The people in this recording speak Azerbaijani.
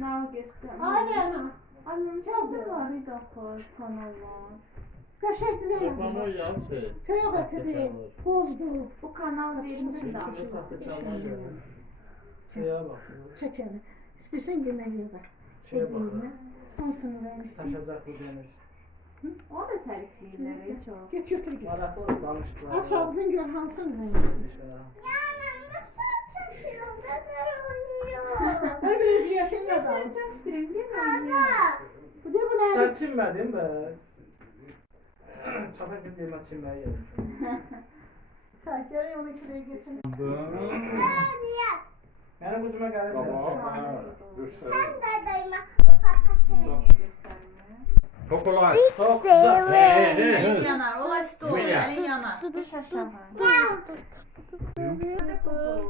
Nargis'te. Aynen. Annem sizde var idi axı kanallar. Qəşəngdir. Toplama ya şey. Köy ötüdü, pozdu. Bu kanal verilmir də. Şimdi sahtekarlar geldi. Şeye bak. Çəkəli. İstəyirsən yemək yox da. Şeye bak. Hansını vermişsin? Taşacak bu deniz. O da tərifləyirlər çox. Get götür gel. Maraqlı danıştılar. Aç ağzını gör hansını vermişsin. Ay biraz yesin de dal. Çok istəyirəm, yemək. Bu da bu Sen ne? çinmedin be. Çapak bir yemek çinmeye yedim. Şəkəri onu içine geçin. Benim ucuma gelirse. Sen de dayıma Çok kolay. Çok güzel. Elin yanar, ulaştı o, elin yanar. Düş aşağı.